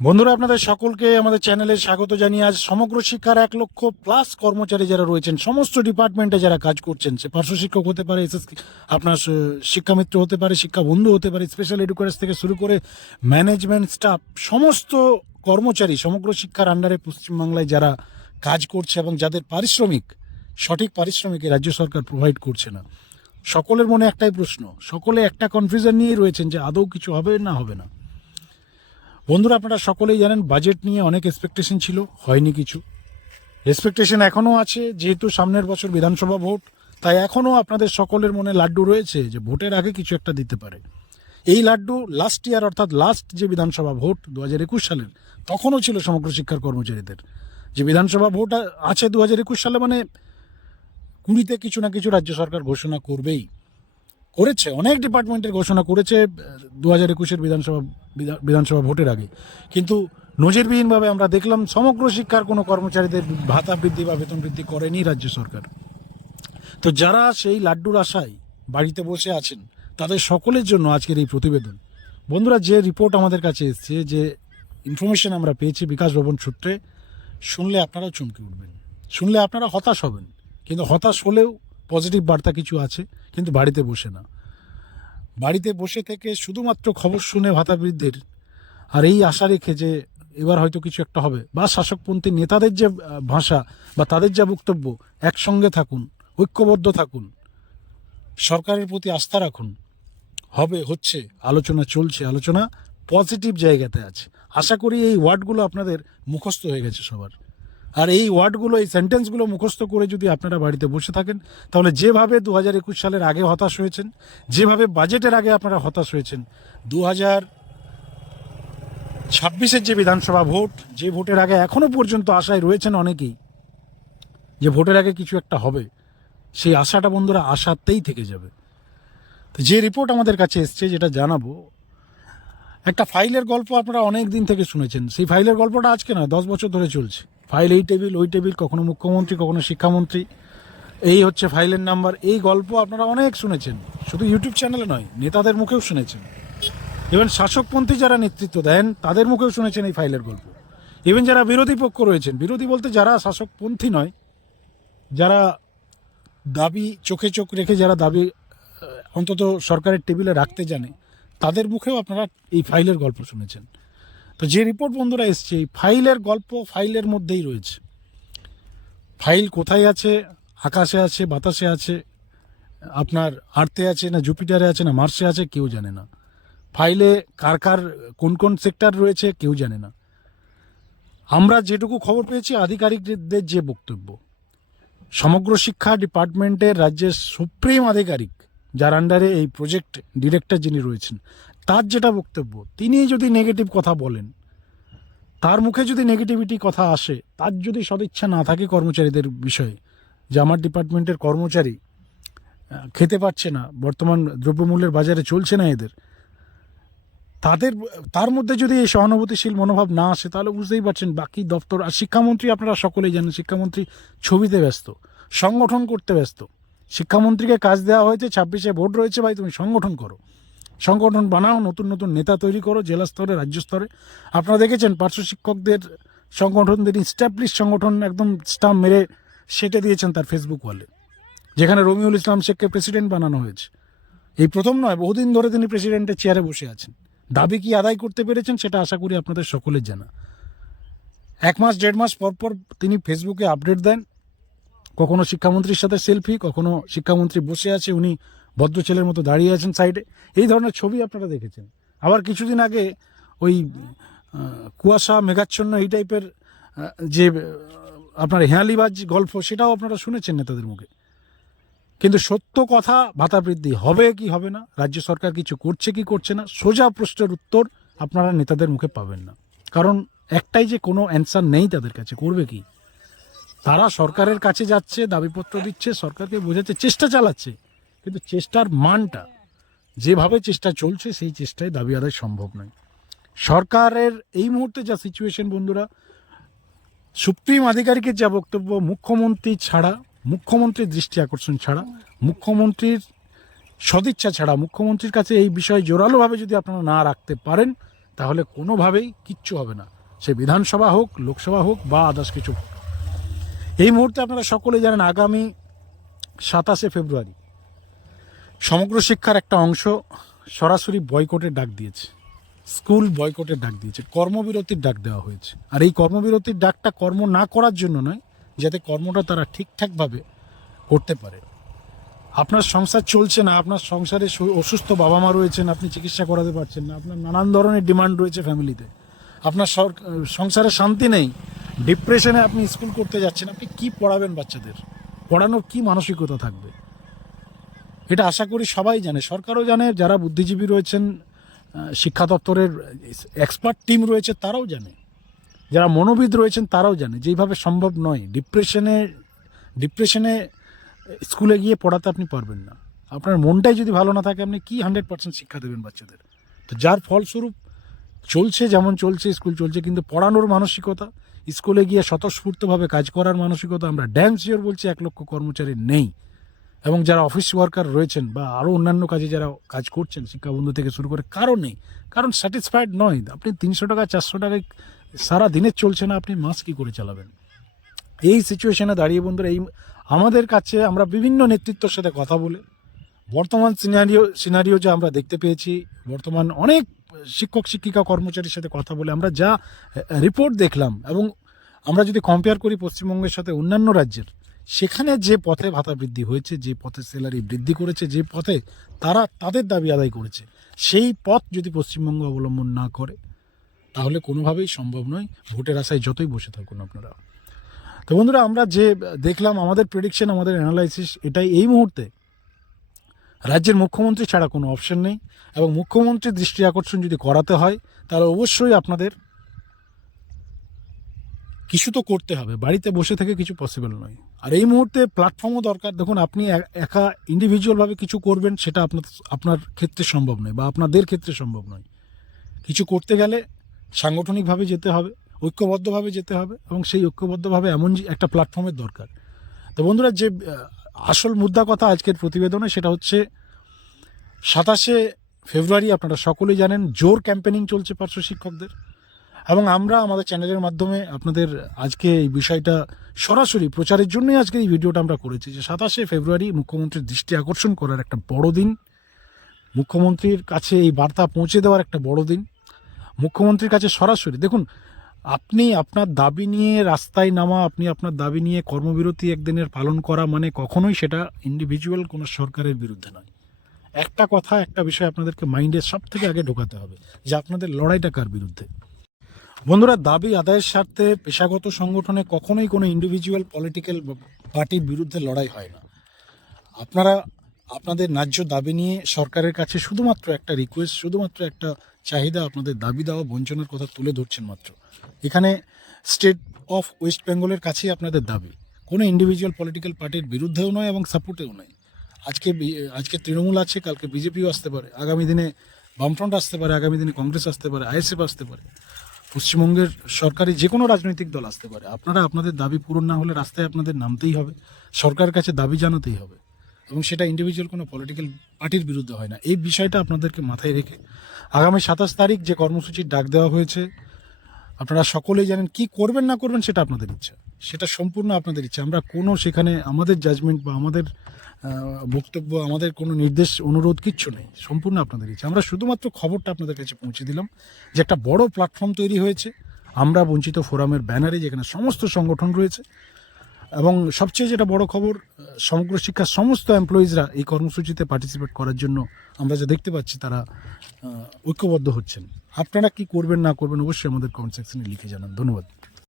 বন্ধুরা, আপনাদের সকলকে আমাদের চ্যানেলে স্বাগত জানিয়ে আজ সমগ্র শিক্ষার এক লক্ষ প্লাস কর্মচারী যারা রয়েছেন, সমস্ত ডিপার্টমেন্টে যারা কাজ করছেন, সে পার্শ্ব শিক্ষক হতে পারে এসএস আপনার শিক্ষামিত্র হতে পারে শিক্ষা বন্ধু হতে পারে স্পেশাল এডুকেটার্স থেকে শুরু করে ম্যানেজমেন্ট স্টাফ সমস্ত কর্মচারী, সমগ্র শিক্ষার আন্ডারে পশ্চিমবাংলায় যারা কাজ করছে এবং যাদের পারিশ্রমিক, সঠিক পারিশ্রমিক রাজ্য সরকার প্রোভাইড করছে না। সকলের মনে একটাই প্রশ্ন, সকলে একটা কনফিউশন নিয়েই রয়েছেন যে আদৌ কিছু হবে না হবে না। বন্ধুরা, আপনারা সকলেই জানেন বাজেট নিয়ে অনেক এক্সপেকটেশন ছিল, হয়নি কিছু। এক্সপেকটেশন এখনও আছে, যেহেতু সামনের বছর বিধানসভা ভোট, তাই এখনও আপনাদের সকলের মনে লাড্ডু রয়েছে যে ভোটের আগে কিছু একটা দিতে পারে। এই লাড্ডু লাস্ট ইয়ার অর্থাৎ লাস্ট যে বিধানসভা ভোট দু হাজার একুশ সালের, তখনও ছিল সমগ্র শিক্ষার কর্মচারীদের। যে বিধানসভা ভোট আছে দু হাজার একুশ সালে মানে কুড়িতে কিছু না কিছু রাজ্য সরকার ঘোষণা করবেই। করেছে, অনেক ডিপার্টমেন্টের ঘোষণা করেছে দু হাজার একুশের বিধানসভা, বিধা- বিধানসভা ভোটের আগে। কিন্তু নজিরবিহীনভাবে আমরা দেখলাম সমগ্র শিক্ষার কোনো কর্মচারীদের ভাতা বৃদ্ধি বা বেতন বৃদ্ধি করেনি রাজ্য সরকার। তো যারা সেই লাড্ডুর আশায় বাড়িতে বসে আছেন, তাদের সকলের জন্য আজকের এই প্রতিবেদন। বন্ধুরা, যে রিপোর্ট আমাদের কাছে এসছে, যে ইনফরমেশন আমরা পেয়েছি বিকাশ ভবন সূত্রে, শুনলে আপনারাও চমকে উঠবেন। শুনলে আপনারা হতাশ হবেন, কিন্তু হতাশ হলেও পজিটিভ বার্তা কিছু আছে। কিন্তু বাড়িতে বসে না। বাড়িতে বসে থেকে শুধুমাত্র খবর শুনে ভাতা বৃদ্ধির আর এই আশা রেখে যে এবার হয়তো কিছু একটা হবে, বা শাসকপন্থী নেতাদের যে ভাষা বা তাদের যা বক্তব্য, একসঙ্গে থাকুন, ঐক্যবদ্ধ থাকুন, সরকারের প্রতি আস্থা রাখুন। হবে, হচ্ছে, আলোচনা চলছে, আলোচনা পজিটিভ জায়গাতে আছে। আশা করি এই ওয়ার্ডগুলো আপনাদের মুখস্থ হয়ে গেছে সবার। আর এই ওয়ার্ডগুলো, এই সেন্টেন্সগুলো মুখস্থ করে যদি আপনারা বাড়িতে বসে থাকেন, তাহলে যেভাবে দু হাজার একুশ সালের আগে হতাশ হয়েছেন, যেভাবে বাজেটের আগে আপনারা হতাশ হয়েছেন দু হাজার ছাব্বিশের যে বিধানসভা ভোট, যে ভোটের আগে এখনও পর্যন্ত আশায় রয়েছেন অনেকেই যে ভোটের আগে কিছু একটা হবে, সেই আশাটা বন্ধুরা আশাতেই থেকে যাবে। তো যে রিপোর্ট আমাদের কাছে এসছে, যেটা জানাব, একটা ফাইলের গল্প আপনারা অনেক দিন থেকে শুনেছেন। সেই ফাইলের গল্পটা আজকে নয়, দশ বছর ধরে চলছে। ফাইল এই টেবিল, ওই টেবিল, কখনো মুখ্যমন্ত্রী, কখনো শিক্ষামন্ত্রী। এই হচ্ছে ফাইলের নাম্বার। এই গল্প আপনারা অনেক শুনেছেন। শুধু ইউটিউব চ্যানেলে নয়, নেতাদের মুখেও শুনেছেন। ইভেন শাসকপন্থী যারা নেতৃত্ব দেন, তাদের মুখেও শুনেছেন এই ফাইলের গল্প। ইভেন যারা বিরোধী পক্ষ রয়েছেন, বিরোধী বলতে যারা শাসকপন্থী নয়, যারা দাবি চোখে চোখ রেখে যারা দাবি, অন্তত সরকারের টেবিলে রাখতে জানে, তাদের মুখেও আপনারা এই ফাইলের গল্প শুনেছেন। তো যে রিপোর্ট বন্ধুরা এসছে, এই ফাইলের গল্প ফাইলের মধ্যেই রয়েছে। ফাইল কোথায় আছে? আকাশে আছে? বাতাসে আছে? আপনার আর্থে আছে না জুপিটারে আছে না মার্সে আছে? কেউ জানে না। ফাইলে কার কার, কোন কোন সেক্টর রয়েছে? কেউ জানে না। আমরা যেটুকু খবর পেয়েছি, আধিকারিকদের যে বক্তব্য, সমগ্র শিক্ষা ডিপার্টমেন্টের রাজ্যের সুপ্রিম আধিকারিক যার আন্ডারে এই প্রজেক্ট ডিরেক্টর যিনি রয়েছেন, তার যেটা বক্তব্য তিনি যদি নেগেটিভ কথা বলেন, তার মুখে যদি নেগেটিভিটি কথা আসে, তার যদি সদিচ্ছা না থাকে কর্মচারীদের বিষয়ে, যে আমার ডিপার্টমেন্টের কর্মচারী খেতে পারছে না, বর্তমান দ্রব্যমূল্যের বাজারে চলছে না এদের, তাদের, তার মধ্যে যদি এই সহানুভূতিশীল মনোভাব না আসে, তাহলে বুঝতেই পারছেন বাকি দপ্তর আর শিক্ষামন্ত্রী আপনারা সকলেই জানেন, শিক্ষামন্ত্রী ছবিতে ব্যস্ত, সংগঠন করতে ব্যস্ত শিক্ষামন্ত্রীকে কাজ দেওয়া হয়েছে, ছাব্বিশে ভোট রয়েছে ভাই, তুমি সংগঠন করো। সংগঠন বানাও, নতুন নতুন নেতা তৈরি করো, জেলা স্তরে, রাজ্য স্তরে। আপনারা দেখেছেন, পার্শ্ব শিক্ষকদের সংগঠনদের স্ট্যাবলিশ সংগঠন একদম স্টাম্প মেরে সেটে দিয়েছেন তার ফেসবুক ওয়ালে যেখানে রমিউল ইসলাম শেখকে প্রেসিডেন্ট বানানো হয়েছে। এই প্রথম নয়, বহুদিন ধরে তিনি প্রেসিডেন্টের চেয়ারে বসে আছেন। দাবি কি আদায় করতে পেরেছেন সেটা আশা করি আপনাদের সকলের জানা। এক মাস, দেড় মাস পর পর তিনি ফেসবুকে আপডেট দেন। কখনো শিক্ষামন্ত্রীর সাথে সেলফি, কখনো শিক্ষামন্ত্রী বসে আছে, উনি ভদ্র ছেলের মতো দাঁড়িয়ে আছেন সাইডে। এই ধরনের ছবি আপনারা দেখেছেন। আবার কিছুদিন আগে ওই কুয়াশা, মেঘাচ্ছন্ন এই টাইপের যে, আপনার হেয়ালিবাজ গল্প, সেটাও আপনারা শুনেছেন নেতাদের মুখে। কিন্তু সত্য কথা ভাতা বৃদ্ধি হবে কি হবে না? রাজ্য সরকার কিছু করছে কি করছে না? সোজা প্রশ্নের উত্তর আপনারা নেতাদের মুখে পাবেন না। কারণ একটাই যে কোনো অ্যান্সার নেই তাদের কাছে, করবে কি? তারা সরকারের কাছে যাচ্ছে, দাবিপত্র দিচ্ছে, সরকারকে বোঝাতে চেষ্টা চালাচ্ছে। কিন্তু চেষ্টার মানটা, যেভাবে চেষ্টা চলছে, সেই চেষ্টায় দাবি আদায় সম্ভব নয়। সরকারের এই মুহূর্তে যা সিচুয়েশন বন্ধুরা, সুপ্রিম আধিকারিকের যা বক্তব্য, মুখ্যমন্ত্রী ছাড়া, মুখ্যমন্ত্রীর দৃষ্টি আকর্ষণ ছাড়া, মুখ্যমন্ত্রীর সদিচ্ছা ছাড়া, মুখ্যমন্ত্রীর কাছে এই বিষয়ে জোরালোভাবে যদি আপনারা না রাখতে পারেন, তাহলে কোনোভাবেই কিচ্ছু হবে না। সে বিধানসভা হোক, লোকসভা হোক বা আদার্স কিছু হোক। এই মুহূর্তে আপনারা সকলে জানেন আগামী সাতাশে ফেব্রুয়ারি সমগ্র শিক্ষার একটা অংশ সরাসরি বয়কটের ডাক দিয়েছে। স্কুল বয়কটের ডাক দিয়েছে। কর্মবিরতির ডাক দেওয়া হয়েছে। আর এই কর্মবিরতির ডাকটা কর্ম না করার জন্য নয়, যাতে কর্মটা তারা ঠিকঠাকভাবে করতে পারে। আপনার সংসার চলছে না, আপনার সংসারে অসুস্থ বাবা মা রয়েছেন, আপনি চিকিৎসা করাতে পারছেন না, আপনার নানান ধরনের ডিমান্ড রয়েছে ফ্যামিলিতে আপনার সংসারে শান্তি নেই ডিপ্রেশনে আপনি স্কুল করতে যাচ্ছেন, আপনি কি পড়াবেন বাচ্চাদের? পড়ানোর কি মানসিকতা থাকবে? এটা আশা করি সবাই জানে। সরকারও জানে, যারা বুদ্ধিজীবী রয়েছেন শিক্ষা দপ্তরের এক্সপার্ট টিম রয়েছে, তারাও জানে। যারা মনোবিদ রয়েছেন, তারাও জানে। যে এইভাবে সম্ভব নয় ডিপ্রেশনে ডিপ্রেশনে স্কুলে গিয়ে পড়াতে আপনি পারবেন না। আপনার মনটাই যদি ভালো না থাকে, আপনি কি হান্ড্রেড পার্সেন্ট শিক্ষা দেবেন বাচ্চাদের? তো যার ফলস্বরূপ চলছে যেমন চলছে স্কুল চলছে, কিন্তু পড়ানোর মানসিকতা স্কুলে গিয়ে স্বতঃস্ফূর্তভাবে কাজ করার মানসিকতা আমরা ড্যান্স ইয়ার বলছি, এক লক্ষ কর্মচারী নেই। এবং যারা অফিস ওয়ার্কার রয়েছেন বা আরও অন্যান্য কাজে যারা কাজ করছেন, শিক্ষাবন্ধু থেকে শুরু করে কারও নেই, কারণ স্যাটিসফাইড নয়। আপনি তিনশো টাকা, চারশো টাকায় সারা দিনের চলছে না, আপনি মাস কী করে চালাবেন? এই সিচুয়েশনে দাঁড়িয়ে বন্ধুরা, এই আমাদের কাছে আমরা বিভিন্ন নেতৃত্বের সাথে কথা বলে, বর্তমান সিনারিও সিনারিও যে আমরা দেখতে পেয়েছি, বর্তমান অনেক শিক্ষক, শিক্ষিকা, কর্মচারীর সাথে কথা বলে আমরা যা রিপোর্ট দেখলাম এবং আমরা যদি কম্পেয়ার করি পশ্চিমবঙ্গের সাথে অন্যান্য রাজ্যের, সেখানে যে পথে ভাতা বৃদ্ধি হয়েছে, যে পথে স্যালারি বৃদ্ধি করেছে, যে পথে তারা তাদের দাবি আদায় করেছে, সেই পথ যদি পশ্চিমবঙ্গ অবলম্বন না করে, তাহলে কোনোভাবেই সম্ভব নয়। ভোটের আশায় যতই বসে থাকুন আপনারা। তো বন্ধুরা, আমরা যে দেখলাম, আমাদের প্রেডিকশন আমাদের অ্যানালাইসিস এটাই এই মুহূর্তে। রাজ্যের মুখ্যমন্ত্রী ছাড়া কোনো অপশন নেই এবং মুখ্যমন্ত্রীর দৃষ্টি আকর্ষণ যদি করাতে হয়, তাহলে অবশ্যই আপনাদের কিছু তো করতে হবে। বাড়িতে বসে থেকে কিছু পসিবল নয়। আর এই মুহূর্তে প্ল্যাটফর্মও দরকার। দেখুন, আপনি একা ইন্ডিভিজুয়ালভাবে কিছু করবেন, সেটা আপনার আপনার ক্ষেত্রে সম্ভব নয় বা আপনাদের ক্ষেত্রে সম্ভব নয়। কিছু করতে গেলে সাংগঠনিকভাবে যেতে হবে, ঐক্যবদ্ধভাবে যেতে হবে এবং সেই ঐক্যবদ্ধভাবে এমন একটা প্ল্যাটফর্মের দরকার। তো বন্ধুরা, যে আসল মুদ্রা কথা আজকের প্রতিবেদনে সেটা হচ্ছে সাতাশে ফেব্রুয়ারি আপনারা সকলেই জানেন জোর ক্যাম্পেনিং চলছে পার্শ্ব শিক্ষকদের। এবং আমরা আমাদের চ্যানেলের মাধ্যমে আপনাদের আজকে এই বিষয়টা সরাসরি প্রচারের জন্যই আজকে এই ভিডিওটা আমরা করেছি যে সাতাশে ফেব্রুয়ারি মুখ্যমন্ত্রীর দৃষ্টি আকর্ষণ করার একটা বড় দিন, মুখ্যমন্ত্রীর কাছে এই বার্তা পৌঁছে দেওয়ার একটা বড় দিন, মুখ্যমন্ত্রীর কাছে সরাসরি দেখুন আপনি আপনার দাবি নিয়ে রাস্তায় নামা, আপনি আপনার দাবি নিয়ে কর্মবিরতি একদিনের পালন করা মানে কখনোই সেটা ইন্ডিভিজুয়াল কোনো সরকারের বিরুদ্ধে নয়। একটা কথা, একটা বিষয় আপনাদেরকে মাইন্ডে সব থেকে আগে ঢোকাতে হবে যে আপনাদের লড়াইটা কার বিরুদ্ধে। বন্ধুরা, দাবি আদায়ের স্বার্থে পেশাগত সংগঠনে কখনোই কোনো ইন্ডিভিজুয়াল পলিটিক্যাল পার্টির বিরুদ্ধে লড়াই হয় না। আপনারা, আপনাদের ন্যায্য দাবি নিয়ে সরকারের কাছে শুধুমাত্র একটা রিকোয়েস্ট শুধুমাত্র একটা চাহিদা আপনাদের দাবি দেওয়া বঞ্চনার কথা তুলে ধরছেন মাত্র। এখানে স্টেট অফ ওয়েস্ট বেঙ্গলের কাছেই আপনাদের দাবি। কোনো ইন্ডিভিজুয়াল পলিটিক্যাল পার্টির বিরুদ্ধেও নয় এবং সাপোর্টেও নয়। আজকে আজকে তৃণমূল আছে, কালকে বিজেপিও আসতে পারে। আগামী দিনে বামফ্রন্ট আসতে পারে, আগামী দিনে কংগ্রেস আসতে পারে, আইএসএফ আসতে পারে। পশ্চিমবঙ্গের সরকারি যে কোনো রাজনৈতিক দল আসতে পারে। আপনারা আপনাদের দাবি পূরণ না হলে রাস্তায় আপনাদের নামতেই হবে। সরকারের কাছে দাবি জানাতেই হবে। এবং সেটা ইন্ডিভিজুয়াল কোনো পলিটিক্যাল পার্টির বিরুদ্ধে হয় না। এই বিষয়টা আপনাদেরকে মাথায় রেখে আগামী সাতাশ তারিখ যে কর্মসূচির ডাক দেওয়া হয়েছে, আপনারা সকলেই জানেন কি করবেন না করবেন সেটা আপনাদের ইচ্ছা। সেটা সম্পূর্ণ আপনাদের ইচ্ছা। আমরা কোনো সেখানে আমাদের জাজমেন্ট বা আমাদের বক্তব্য, আমাদের কোনো নির্দেশ, অনুরোধ কিচ্ছু নেই। সম্পূর্ণ আপনাদের ইচ্ছা। আমরা শুধুমাত্র খবরটা আপনাদের কাছে পৌঁছে দিলাম যে একটা বড় প্ল্যাটফর্ম তৈরি হয়েছে। আমরা বঞ্চিত ফোরামের ব্যানারে যেখানে সমস্ত সংগঠন রয়েছে এবং সবচেয়ে যেটা বড় খবর, সমগ্র শিক্ষার সমস্ত এমপ্লয়িজরা এই কর্মসূচিতে পার্টিসিপেট করার জন্য আমরা যা দেখতে পাচ্ছি, তারা ঐক্যবদ্ধ হচ্ছেন। আপনারা কি করবেন, না করবেন, অবশ্যই আমাদের কমেন্ট সেকশনে লিখে জানান। ধন্যবাদ।